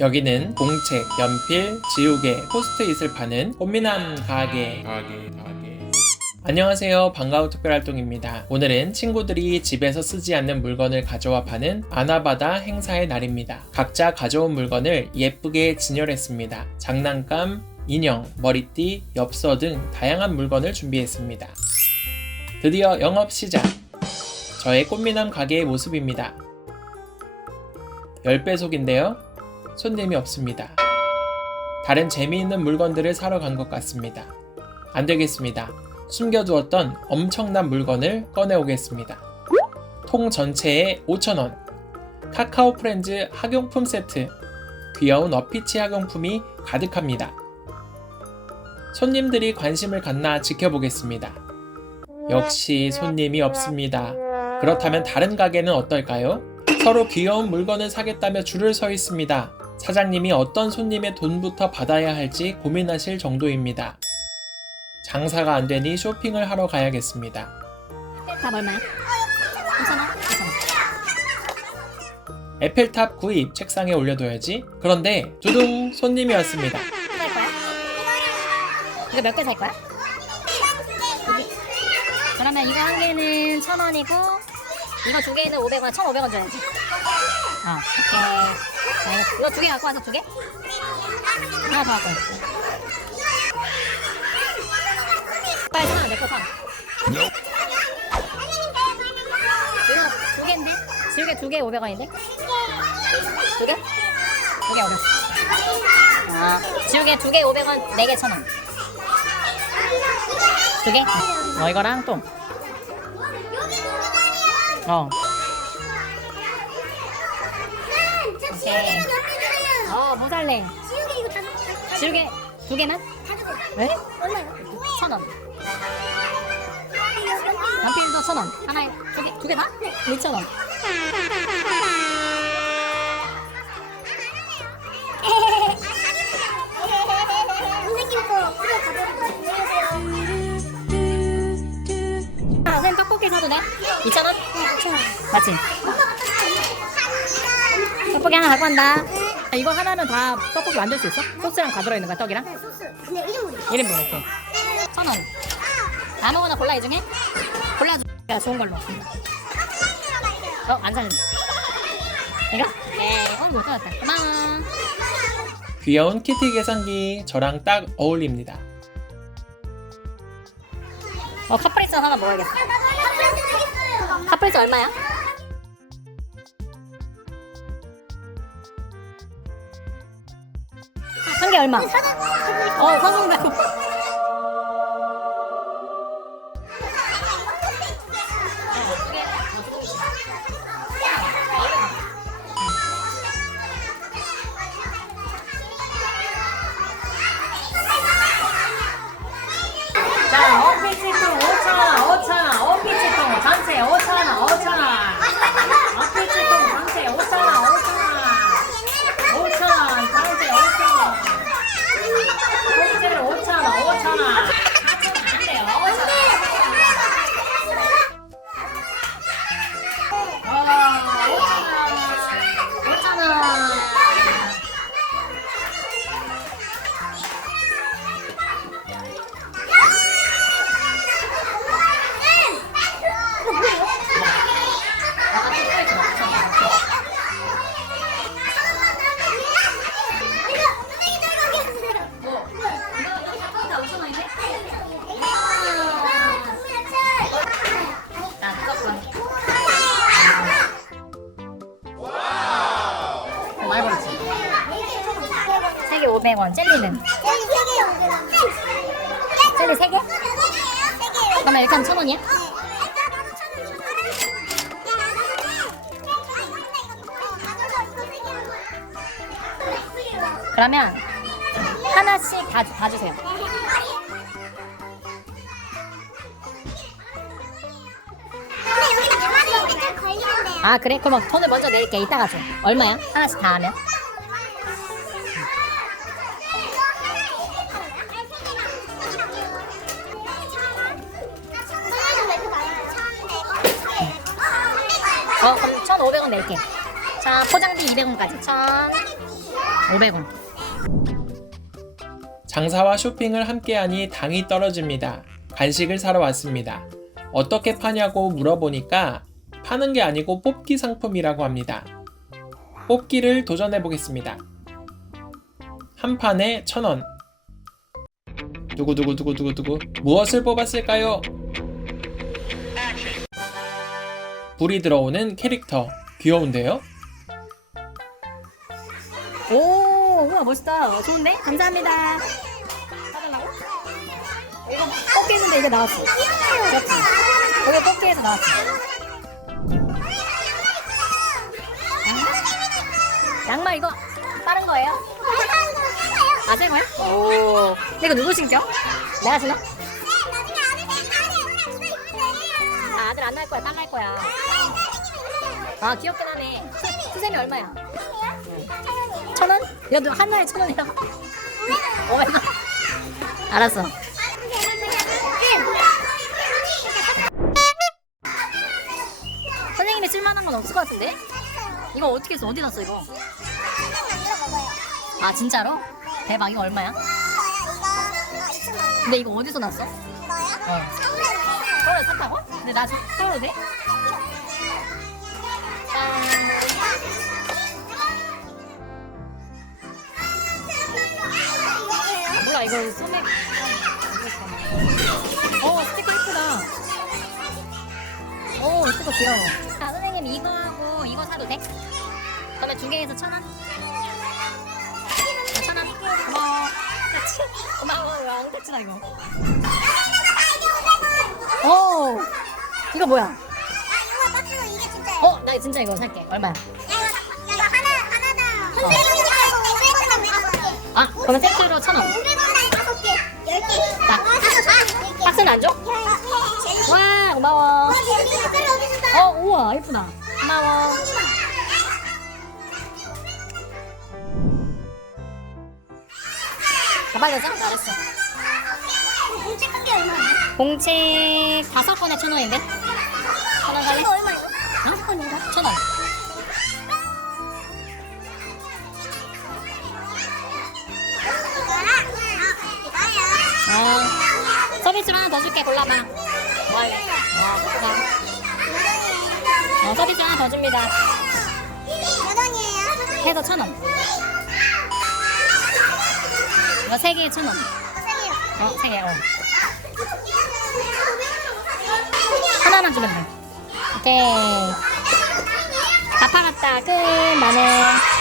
여기는 공책, 연필, 지우개, 포스트잇을 파는 꽃미남 가게. 가게, 가게. 안녕하세요. 반가운 특별활동입니다. 오늘은 친구들이 집에서 쓰지 않는 물건을 가져와 파는 아나바다 행사의 날입니다. 각자 가져온 물건을 예쁘게 진열했습니다. 장난감, 인형, 머리띠, 엽서 등 다양한 물건을 준비했습니다. 드디어 영업 시작! 저의 꽃미남 가게의 모습입니다. 10배속인데요. 손님이 없습니다. 다른 재미있는 물건들을 사러 간 것 같습니다. 안 되겠습니다. 숨겨두었던 엄청난 물건을 꺼내오겠습니다. 통 전체에 5,000원. 카카오 프렌즈 학용품 세트. 귀여운 어피치 학용품이 가득합니다. 손님들이 관심을 갖나 지켜보겠습니다. 역시 손님이 없습니다. 그렇다면 다른 가게는 어떨까요? 서로 귀여운 물건을 사겠다며 줄을 서 있습니다. 사장님이 어떤 손님의 돈부터 받아야 할지 고민하실 정도입니다. 장사가 안 되니 쇼핑을 하러 가야겠습니다. 다 얼마야? 5,000원? 5,000원. 에펠탑 구입 책상에 올려둬야지. 그런데 두둥 손님이 왔습니다. 살 거야? 이거 몇 개 살 거야? 그러면 이거 한 개는 1,000원이고 이거 두 개는 500원, 1,500원 줘야지. 어, 오케이. 자, 이거, 이거 두 개 갖고 와서 두 개? 하나 더 갖고 와. 빨리 사, 내거 사. 이거 두 개인데? 지우개 두 개 500원인데? 두 개? 두 개 500원. 아, 지우개 두 개 500원, 네 개 1,000원. 두 개? 어, 이거랑 또. 어. 오케이. 어, 뭐 살래? 지우개 이거 다 줘. 지우개 두 개만? 다 줘. 왜? 얼마요? 천 원. 연필도 천 원. 하나에 두 개, 두 개 다? 네. 2천 원. 선생님 거 그래 가져올게요. 아, 선생님 떡볶이 사도 돼? 2천 원? 맞지? 떡볶이 하나 갖고 간다. 이거 하나는 다 떡볶이 만들 수 있어? 소스랑 다 들어있는 거야, 떡이랑? 네, 소스. 근데 이름으로. 1인분 오케이. 천 원. 아무거나 골라 이 중에? 골라줘. 야, 좋은 걸로. 어, 안 살린다. 이거? 네, 이건 못 찾았다. 고마워. 귀여운 키티 계산기 저랑 딱 어울립니다. 어, 카프리스 하나 먹어야겠다. 카프리스 얼마야? 한 개 얼마? 어, 사준다고. 3개 500원, 젤리는? 젤리 3개? 그러면 이렇게 하면 1000원이야? 그러면 하나씩 다, 주- 다 주세요. 아 그래? 그럼 돈을 먼저 낼게 이따가 줘 얼마야? 하나씩 다 하면? 어 그럼 1,500원 낼게 자 포장비 200원까지 1,000 500원. 장사와 쇼핑을 함께하니 당이 떨어집니다. 간식을 사러 왔습니다. 어떻게 파냐고 물어보니까 파는 게 아니고 뽑기 상품이라고 합니다. 뽑기를 도전해 보겠습니다. 한 판에 천 원. 두구두구두구두구두구 무엇을 뽑았을까요? 불이 들어오는 캐릭터 귀여운데요? 오, 우와 멋있다. 어, 좋은데? 감사합니다. 사달라고? 이거 뽑기 했는데 이게 나왔어. 그렇지. 이게 뽑기에서 나왔어. 양말? 이거 빠른 거예요? 아, 새 거야? 오. 이거 누구 신겨? 내가 신어? 아, 아들 안날 거야. 딸날 거야. 아, 귀엽긴 하네. 수세미 얼마야? 천 원? 야, 너 하나에 천 원이라고? 오마이갓. 알았어. 선생님이 쓸만한 건 없을 것 같은데? 이거 어떻게 했어? 어디 놨어, 이거? 아, 진짜로? 대박, 이거 얼마야? 근데 이거 어디서 났어? 어. 서울에 샀다고? 근데 나 돼? 짠. 몰라 이거 소맥 어 스티커 예쁘다 오 스티커 귀여워 아 선생님 이거 하고 이거 사도 돼? 그러면 두 개에서 천 원? 천 원? 고마워 고마워 왜안 같이 나 이거 오 이거 뭐야 어 나 진짜 이거 살게 얼마야 아 그러면 세트로 천 원. 박스는 안 줘? 와 고마워 어 우와 예쁘다 고마워 가발려져? 잘했어 공책 다섯 건에 천 원인데? 천원 살래? 다섯 건인가? 천 원. 어 서비스로 하나 더 줄게 골라봐 와, 어. 어 서비스 하나 더 줍니다 해서 천 원. 이거 세 개에 천 원. 어, 세 개, 어. 하나만 주면 돼. 오케이. 다 팔았다. 끝. 나는